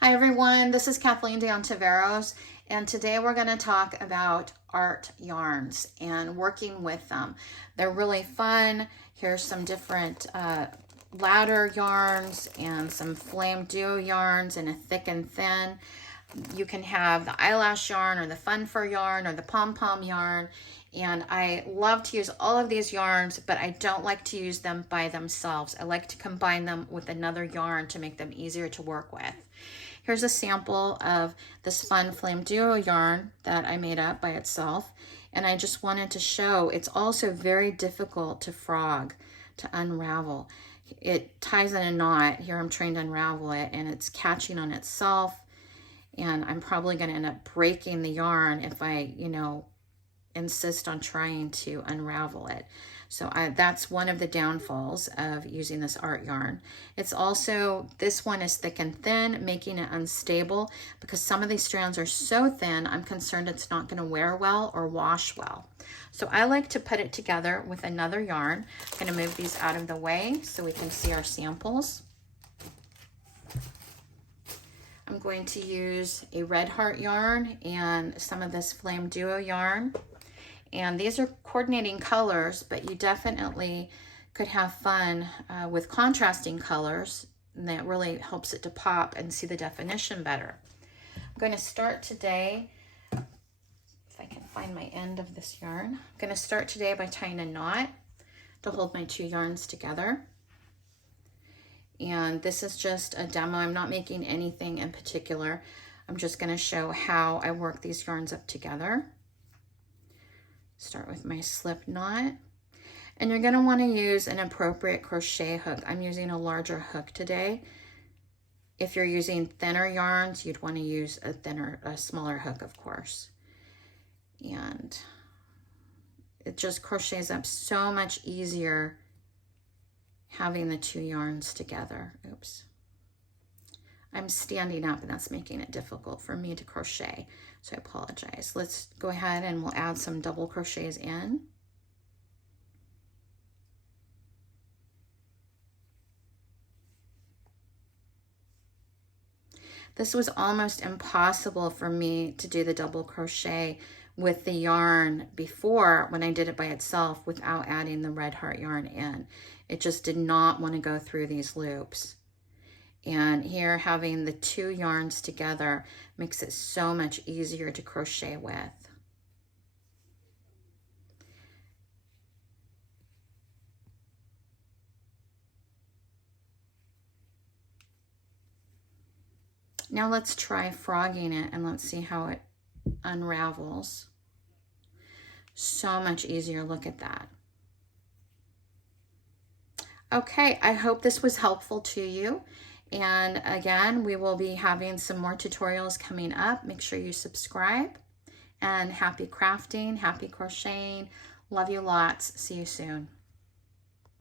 Hi everyone, this is Cathleen de Ontiveros, and today we're going to talk about art yarns and working with them. They're really fun. Here's some different ladder yarns and some flame duo yarns and a thick and thin. You can have the eyelash yarn or the fun fur yarn or the pom pom yarn. And I love to use all of these yarns, but I don't like to use them by themselves. I like to combine them with another yarn to make them easier to work with. Here's a sample of this fun flame duo yarn that I made up by itself. And I just wanted to show it's also very difficult to frog, to unravel. It ties in a knot. Here I'm trying to unravel it and it's catching on itself. And I'm probably going to end up breaking the yarn if I, insist on trying to unravel it. So that's one of the downfalls of using this art yarn. It's also, this one is thick and thin, making it unstable because some of these strands are so thin, I'm concerned it's not going to wear well or wash well. So I like to put it together with another yarn. I'm going to move these out of the way so we can see our samples. I'm going to use a red heart yarn and some of this flame duo yarn. And these are coordinating colors, but you definitely could have fun with contrasting colors. And that really helps it to pop and see the definition better. I'm going to start today, if I can find my end of this yarn, I'm going to start today by tying a knot to hold my two yarns together. And this is just a demo. I'm not making anything in particular. I'm just going to show how I work these yarns up together. Start with my slip knot. And you're going to want to use an appropriate crochet hook. I'm using a larger hook today. If you're using thinner yarns, you'd want to use a smaller hook, of course. And it just crochets up so much easier having the two yarns together. Oops. I'm standing up and that's making it difficult for me to crochet. So I apologize. Let's go ahead and we'll add some double crochets in. This was almost impossible for me to do the double crochet with the yarn before when I did it by itself without adding the red heart yarn in. It just did not want to go through these loops. And here having the two yarns together makes it so much easier to crochet with. Now let's try frogging it and let's see how it unravels. So much easier, look at that. Okay, I hope this was helpful to you. And again, we will be having some more tutorials coming up. Make sure you subscribe. And happy crafting, happy crocheting. Love you lots. See you soon.